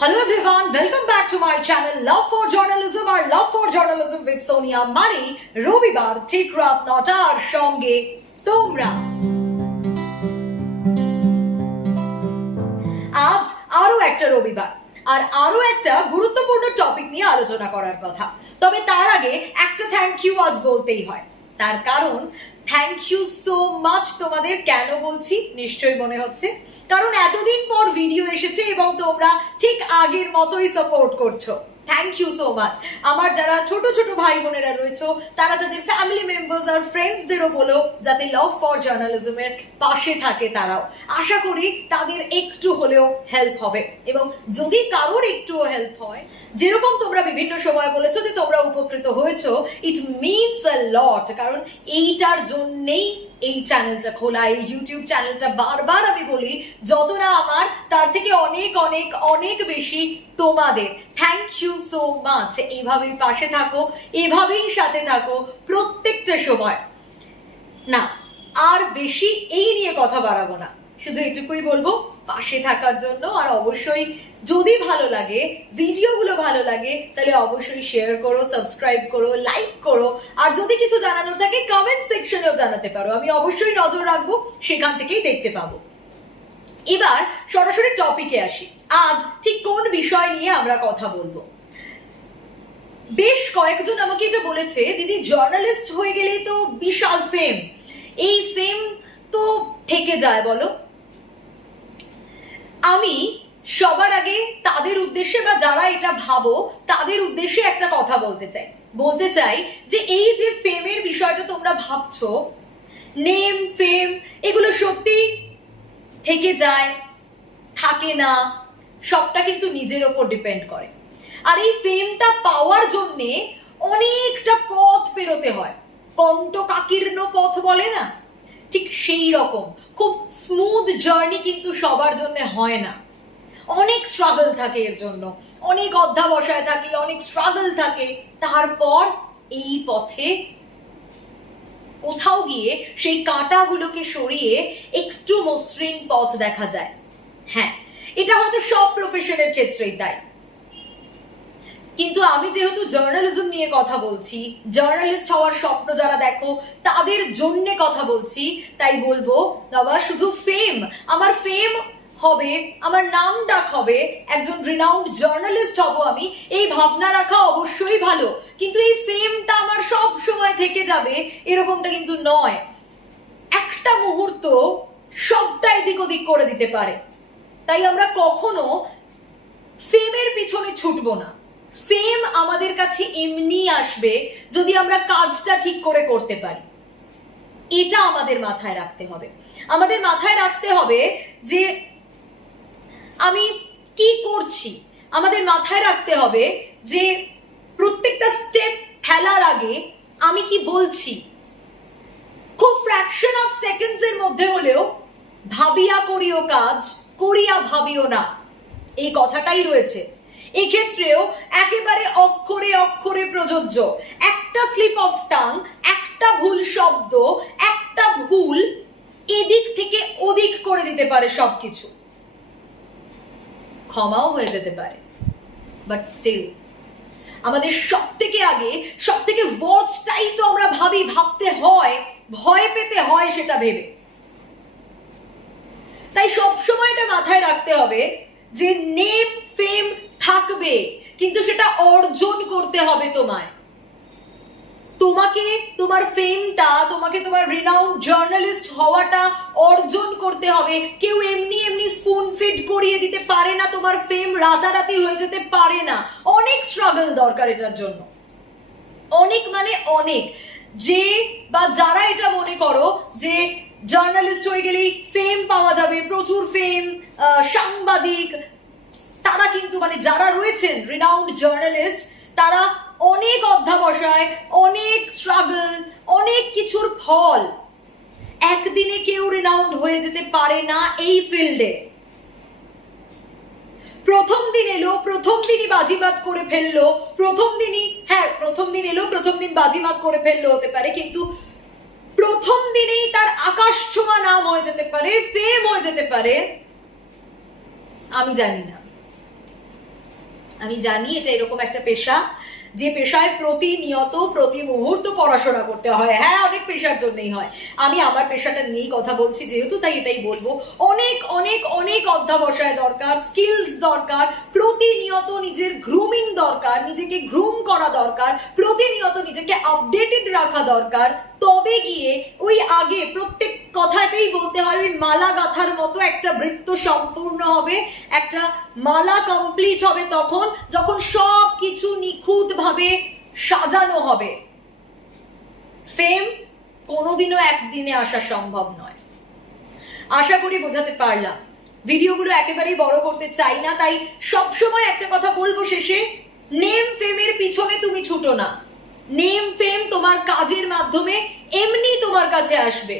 Hello everyone, welcome back to my channel Love for Journalism or Love for Journalism with Sonia Mani, রবিবার ঠিক রাত 9টার সঙ্গে তোমরা। আজ আরো একটা রবিবার আর আরো একটা গুরুত্বপূর্ণ টপিক নিয়ে আলোচনা করার কথা। তবে তার আগে একটা থ্যাংক ইউ আজ বলতেই হয়, তার কারণ থ্যাংক ইউ সো মাচ। তোমাদের কেন বলছি নিশ্চয়ই মনে হচ্ছে, কারণ এতদিন পর ভিডিও এসেছে এবং তোমরা ঠিক আগের মতোই সাপোর্ট করছো। Thank you so much. আমার যারা ছোট ছোট ভাই বোনেরা রয়েছে তারা তাদের ফ্যামিলি মেম্বার্স আর ফ্রেন্ডসদেরও বলো যাতে লাভ ফর জার্নালিজমের পাশে থাকে তারাও। আশা করি তাদের একটু হলেও হেল্প হবে, এবং যদি কারোর একটুও হেল্প হয়, যেরকম তোমরা বিভিন্ন সময় বলেছো যে তোমরা উপকৃত হয়েছো, ইট মিনস আ লট। কারণ এইটার জন্যেই এই চ্যানেলটা খোলা, এই ইউটিউব চ্যানেলটা। বারবার আমি বলি, যত না আমার তার থেকে অনেক অনেক অনেক বেশি তোমাদের। Thank you so much. এইভাবেই পাশে থাকো, এভাবেই সাথে থাকো প্রত্যেকটা সময়। না, আর বেশি এই নিয়ে কথা বাড়াবো না, শুধু এটুকুই বলবো পাশে থাকার জন্য। আর অবশ্যই যদি ভালো লাগে, ভিডিওগুলো ভালো লাগে, তাহলে অবশ্যই শেয়ার করো, সাবস্ক্রাইব করো, লাইক করো। আর যদি কিছু জানানোর থাকে কমেন্ট সেকশনেও জানাতে পারো, আমি অবশ্যই নজর রাখবো, সেখান থেকেই দেখতে পাবো। এবার সরাসরি টপিকে আসি। আজ ঠিক কোন বিষয় নিয়ে আমরা কথা বলবো? বেশ কয়েকজন আমাকে এটা বলেছে, দিদি জার্নালিস্ট হয়ে গেলে তো বিশাল ফেম, এই ফেম তো থেকে যায় বলো। আমি সবার আগে তাদের উদ্দেশ্যে বা যারা এটা ভাবো তাদের উদ্দেশ্যে একটা কথা বলতে চাই যে এই যে ফেমের বিষয়টা তোমরা ভাবছো, নেম ফেম এগুলো সত্যি থেকে যায়, থাকে না, সবটা কিন্তু নিজের ওপর ডিপেন্ড করে। আর এই ফেমটা পাওয়ার জন্যে অনেকটা পথ পেরোতে হয়, কণ্টকাকীর্ণ পথ বলে না, ঠিক সেই রকম খুব স্মুথ জার্নি কিন্তু সবার জন্য হয় না। অনেক স্ট্রাগল থাকে এর জন্য, অনেক অধ্যাবসায় থাকে, অনেক স্ট্রাগল থাকে। তারপর এই পথে কোথাও গিয়ে সেই কাঁটাগুলোকে সরিয়ে একটু মসৃণ পথ দেখা যায়। হ্যাঁ, এটা হয়তো সব প্রফেশনের ক্ষেত্রেই তাই। কিন্তু আমি যেহেতু জার্নালিজম নিয়ে কথা বলছি, জার্নালিস্ট হওয়ার স্বপ্ন যারা দেখো তাদের জন্যে কথা বলছি, তাই বলবো বাবা, শুধু ফেম, আমার ফেম হবে, আমার নাম ডাক হবে, একজন রিনাউন্ড জার্নালিস্ট হব আমি, এই ভাবনা রাখা অবশ্যই ভালো। কিন্তু এই ফেমটা আমার সব সময় থেকে যাবে এরকমটা কিন্তু নয়। একটা মুহূর্ত সবটা এদিক ওদিক করে দিতে পারে। তাই আমরা কখনো ফেমের পিছনে ছুটবো না। ফেম আমাদের কাছে এমনি আসবে যদি আমরা কাজটা ঠিক করে করতে পারি। এটা আমাদের মাথায় রাখতে হবে। আমাদের মাথায় রাখতে হবে যে আমি কি করছি। আমাদের মাথায় রাখতে হবে যে প্রত্যেকটা স্টেপ ফেলার আগে আমি কি বলছি। খুব ফ্র্যাকশন অফ সেকেন্ডস এর মধ্যে হলেও ভাবিয়া করিও কাজ, করিয়া ভাবিও না, এই কথাটাই রয়েছে। এক্ষেত্রেও একেবারে অক্ষরে অক্ষরে প্রযোজ্য। একটা স্লিপ অফ টাং, একটা ভুল শব্দ, একটা ভুল এদিক থেকে ওদিক করে দিতে পারে সবকিছু। ক্ষমাও হয়ে যেতে পারে, বাট স্টিল আমাদের সব থেকে আগে, সব থেকে ওয়ার্স্টটাই তো আমরা ভাবতে হয়, ভয় পেতে হয় সেটা ভেবে। তাই সবসময় এটা মাথায় রাখতে হবে যে নেম ফেম থাকবে, কিন্তু সেটা অর্জন করতে হবে তোমায়। তোমাকে তোমার ফেমটা, তোমাকে তোমার রিনাউন্ড জার্নালিস্ট হওয়াটা অর্জন করতে হবে। কেউ এমনি এমনি স্পুন ফিড করিয়ে দিতে পারে না তোমার ফেম, রাতারাতি হয়ে যেতে পারে না। অনেক স্ট্রাগল দরকার এটার জন্য, অনেক মানে অনেক। যে বা যারা এটা মনে করো যে জার্নালিস্ট হয়ে গেলেই ফেম পাওয়া যাবে, প্রচুর ফেম, সাংবাদিক, তারা কিন্তু মানে যারা রয়েছেন রিনাউন্ড জার্নালিস্ট, তারা অনেক অধ্যাবসায়, অনেক স্ট্রাগল, অনেক কিছুর ফল। একদিনে কেউ রিনাউন্ড হয়ে যেতে পারে না এই ফিল্ডে। প্রথম দিন এলো, প্রথম দিনই বাজিমাত করে ফেললো, প্রথম দিন এলো, প্রথম দিন বাজিমাত করে ফেললো হতে পারে, কিন্তু প্রথম দিনেই তার আকাশ ছোঁয়া নাম হয়ে যেতে পারে, ফেম হয়ে যেতে পারে, আমি জানি না। আমি জানি এটা এরকম একটা পেশা যে পেশায় প্রতিনিয়ত প্রতি মুহূর্ত পড়াশোনা করতে হয়। হ্যাঁ, অনেক পেশার জন্যই হয়। আমি আমার পেশাটা নিয়েই কথা বলছি যেহেতু, তাই এটাই বলবো। অনেক অনেক অনেক অধ্যাবসায় দরকার, স্কিলস দরকার, প্রতিনিয়ত নিজের গ্রুমিং দরকার, নিজেকে গ্রুম করা দরকার, প্রতিনিয়ত নিজেকে আপডেটেড রাখা দরকার। তবে গিয়ে ওই আগে প্রত্যেক কথাতেই বলতে হয় ওই মালা গাঁথার মতো একটা বৃত্ত সম্পূর্ণ হবে, একটা মালা কমপ্লিট হবে তখন যখন সব কিছু নিখুঁত ভাবে সাজানো হবে। ফেম কোনোদিনও একদিনে আসা সম্ভব নয়। আশা করি বোঝাতে পারলাম। ভিডিওগুলো একেবারেই বড় করতে চাই না, তাই সবসময় একটা কথা বলবো শেষে, নেম ফেমের পিছনে তুমি ছুটো না। নেম ফেম তোমার কাজের মাধ্যমে এমনি তোমার কাছে আসবে,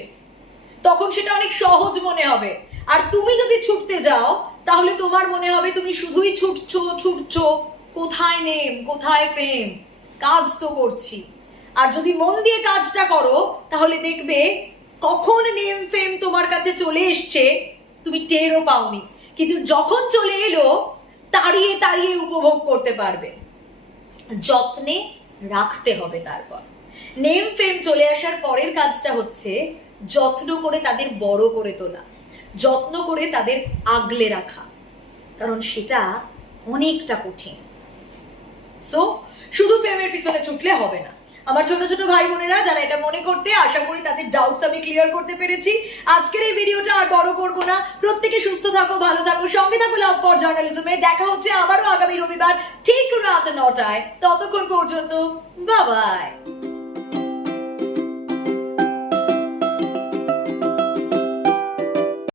তখন সেটা অনেক সহজ মনে হবে। আর তুমি যদি ছুটতে যাও তাহলে তোমার মনে হবে তুমি শুধুই ছুটছো, কোথায় নেম কোথায় ফেম, কাজ তো করছি। আর যদি মন দিয়ে কাজটা করো তাহলে দেখবে কখন নেম ফেম তোমার কাছে চলে এসছে তুমি টেরও পাওনি, কিন্তু যখন চলে এলো তাড়িয়ে তাড়িয়ে উপভোগ করতে পারবে। যত্নে রাখতে হবে। তারপর নেম ফেম চলে আসার পরের কাজটা হচ্ছে যত্ন করে তাদের বড় করে তোলা, যত্ন করে তাদের আগলে রাখা, কারণ সেটা অনেকটা কঠিন। সো শুধু ফেমের পিছনে ছুটলে হবে না। আমার ছোট ছোট ভাই বোনেরা যারা এটা মনে করতে, আশা করি তাদের ডাউটস আমি ক্লিয়ার করতে পেরেছি। আজকের এই ভিডিওটা আর বড় করবো না। প্রত্যেকে সুস্থ থাকো, ভালো থাকো, সঙ্গে থাকো লাভ ফর জার্নালিজমে। দেখা হচ্ছে আবারও আগামী রবিবার ঠিক রাত 9টায়। ততক্ষণ পর্যন্ত বাই বাই।